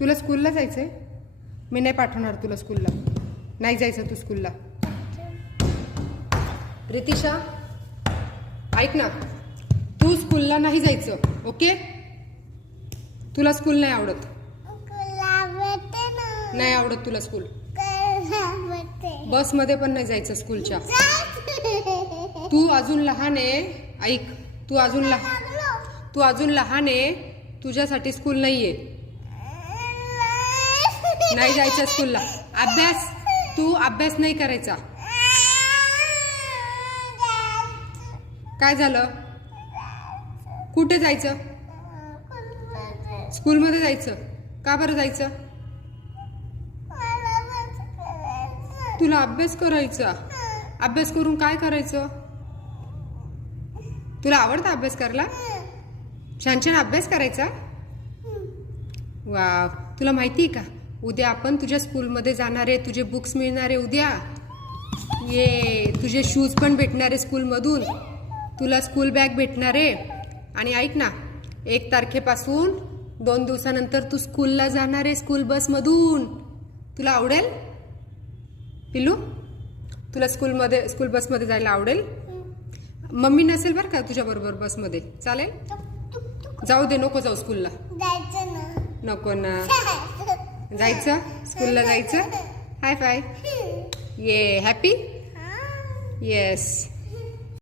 तुला स्कूलला जायचंय? मी नाही पाठवणार तुला स्कूलला. नाही जायचं तू स्कूलला. रितिशा ऐक ना, तू स्कूलला नाही जायचं. ओके? तुला स्कूल नाही आवडत? नाही आवडत तुला स्कूल? बस मध्ये पण नाही जायचं स्कूलच्या. तू अजून लहान आहे. ऐक, तू अजून लहान आहे. तुझ्यासाठी स्कूल नाहीये. नाही जायचं स्कूलला. तू अभ्यास नाही करायचा. काय झालं? कुठे जायचं? स्कूलमध्ये जायचं. का बरं जायचं? तुला अभ्यास करायचा. अभ्यास करून काय करायचं? तुला आवडतं अभ्यास करायला? छान छान अभ्यास करायचा. वा, तुला माहिती आहे का, उद्या आपण तुझ्या स्कूलमध्ये जाणार आहे. तुझे बुक्स मिळणार आहे उद्या. ये, तुझे शूज पण भेटणार आहे स्कूलमधून. तुला स्कूल बॅग भेटणार आहे. आणि ऐक ना, 1 तारखेपासून 2 दिवसानंतर तू स्कूलला जाणार आहे स्कूल बसमधून. तुला आवडेल पिल्लू? तुला स्कूल बसमध्ये जायला आवडेल? मम्मी नसेल बरं का तुझ्या बरोबर बसमध्ये. चालेल? जाऊ दे, नको जाऊ स्कूलला. नको ना. जायचं स्कूलला जायचं. हाय फाय. ये हॅपी. येस.